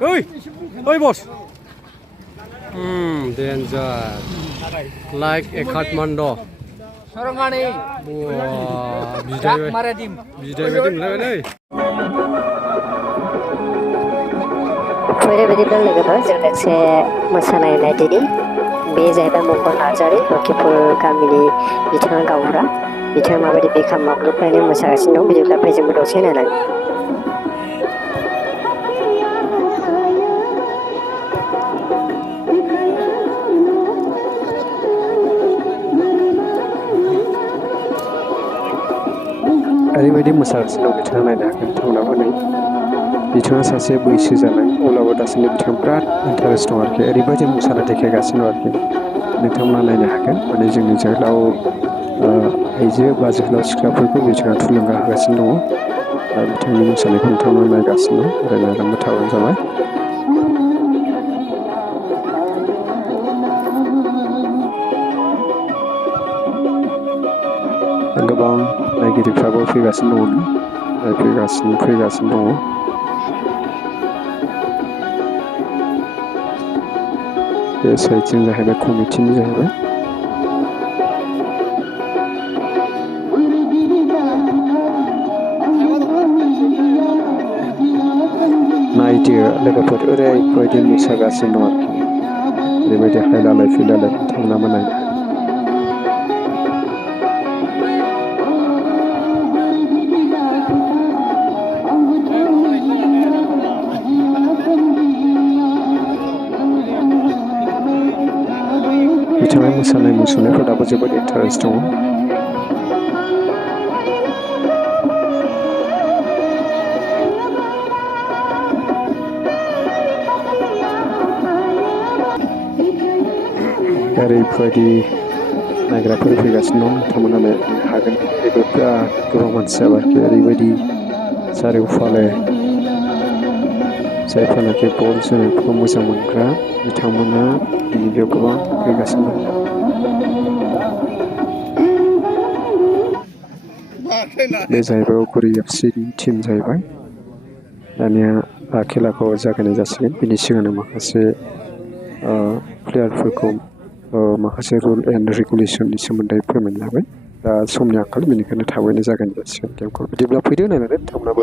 Ơi, ơi boss. Danger. Like a Kathmandu. Sarangani. Wah, Dak Maradim. bidai wedding lah. ओरैबायदि लोगोफोर जों लोगोसे मोसानाय दिनै बे जाहैबाय मंगल नार्जारि लखिपुर गामिनि बिथाङा गावबुरा बिथाङा माबायदि बिखाम माब्लुबनानै मोसागासिनो दं बिदिब्ला फै जोंबो दसे नायनानै ओरैबायदि मोसागासिनो दं बिथाङा नायनो हागोन नोंथांमोनाबो नै बिथाङा सासे बैसो जानाय अब्लाबो दासिमबो बिथाङा बिराद इन्टारेस्ट दं आरोखि ओरैबायदि मोसाना देखायगासिनो दं आरोखि नोंथांमोना नायनो हागोन माने जोंनि जोहोलाव आइजो बा जोहोलाव सिख्लाफोरखौ बिथाङा थुलुंगा होगासिनो दङ बिथांनि मोसानायखौ नोंथांमोना नायगासिनो दं आरो नायलांबाय थाबानो जाबाय गोबां नायगिरिफ्राबो फैगासिनो दङ फैगासिनो दङ बे साइडजों जाहैबाय कमिटिनि जाहैबाय नायदो लोगोफोर ओरैबायदि मोसागासिनो दं आरोखि ओरैबायदि हायलालाय फैलालाय नोंथांमोनाबो नायनो हागोन बिथांनि मोसानाय मुसुरनायफोराबो जोबोद इन्टारेस्ट दङ ओरैबायदि नायग्राफोर फैगासिनो दं नोंथांमोना नायनो हागोन बेबो बिराद गोबां मानसि जाबाय आरोखि ओरैबायदि चारिय'फाले जायफोरनाखि बल जोनायफोरखौ मोजां मोनग्रा बिथांमोना दिनै बेयाव गोबां फैगासिनो दं बे जाहैबाय उगुरि एफसिनि टिम जाहैबाय दानिया खेलाखौ जागायनाय जासिगोन बिनि सिगांनो माखासे प्लेयारफोरखौ माखासे रुल एन्ड रेगुलेसननि सोमोन्दै फोरमायनो लाबाय दा समनि आंखाल बेनिखायनो थाबैनो जागायनाय जासिगोन गेमखौ बिदिब्ला फैदो नायनानै नोंथांमोनाबो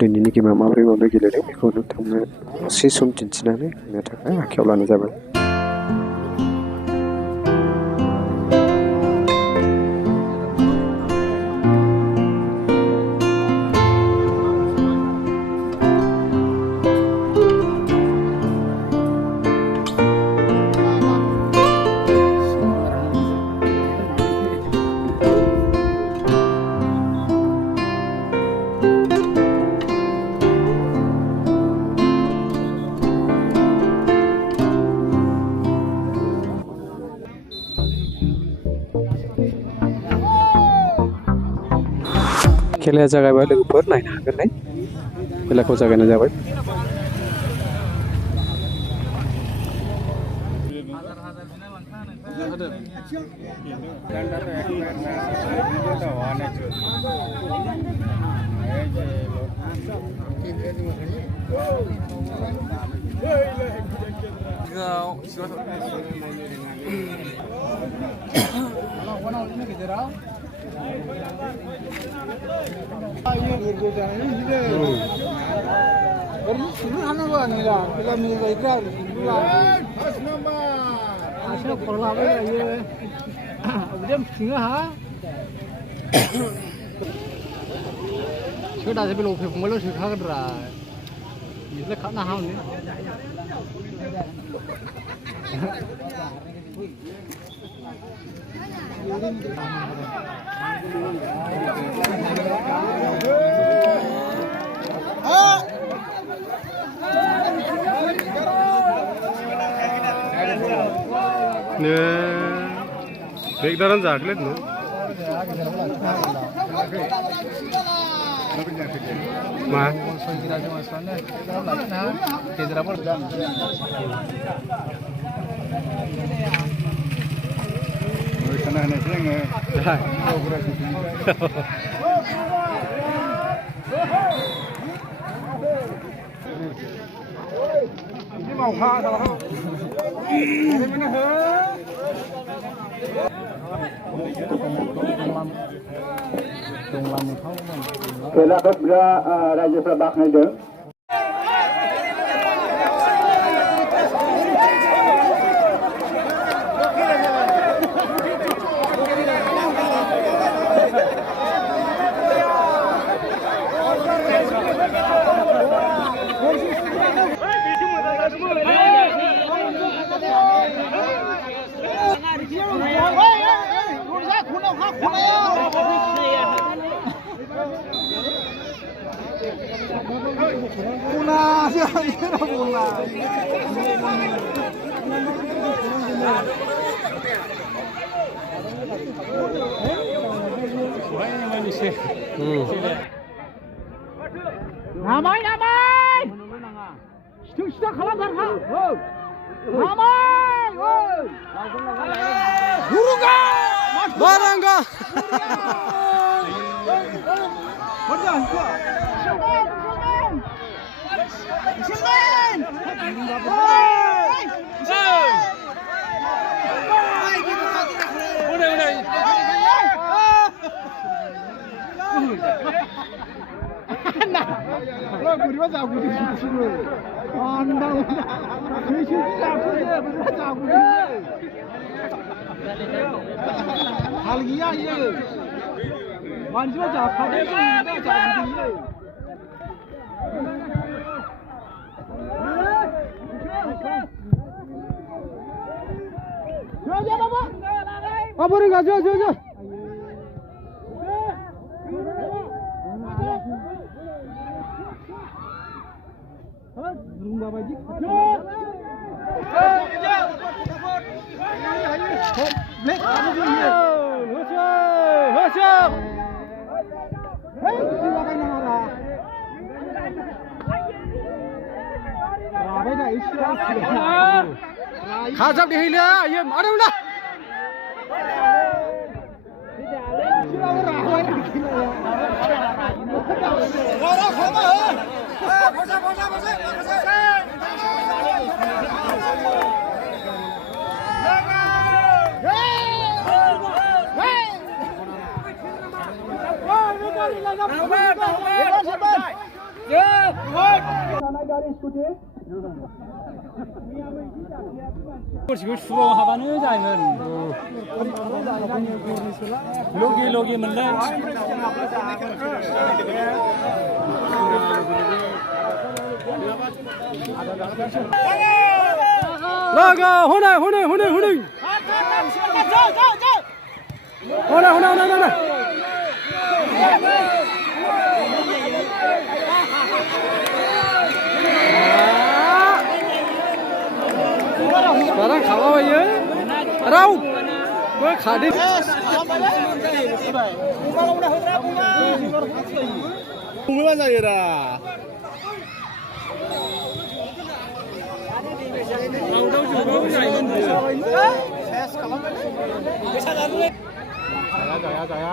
दिनैनि गेमा माबोरै गेलेदों बेखौ नोंथांमोनो दसे सम दिन्थिनानै होनो थाखाय आखायाव लानाय जाबाय खेलाया जागायबाय लोगोफोर नायनो हागोन नै खेलाखौ जागायनाय जाबाय Dapat belok pemulung sudah kerja, bisa kat nah ni. Ne, bekdaran zaklet ne? Ma. दावखा दावखा खेलाखौ बिराद रायजोफ्रा बाख्नायदों Namai namai Situ खालामथारखा namai Huruga Barangga 우리가 자고 있는 지금 안 나온다. 대신 자고 있네. 우리가 자고 있네. 달기야 얘. 완전 자파대 있는데 자고 있네. 저 봐봐. 아 버리 가져 저. Rumah bajik. Black ada di sini. Hocam. Hei, silakan nara. Rabai dah isyarat. Khazab di hilia, ayam ada mana? Silakan rabai di hilia. Orang koma. 지금 수로 하반을 자면 로기 문래 나가 호나 Sekarang kalah ya, rau, gue kadit. kumpulan saya Jaya.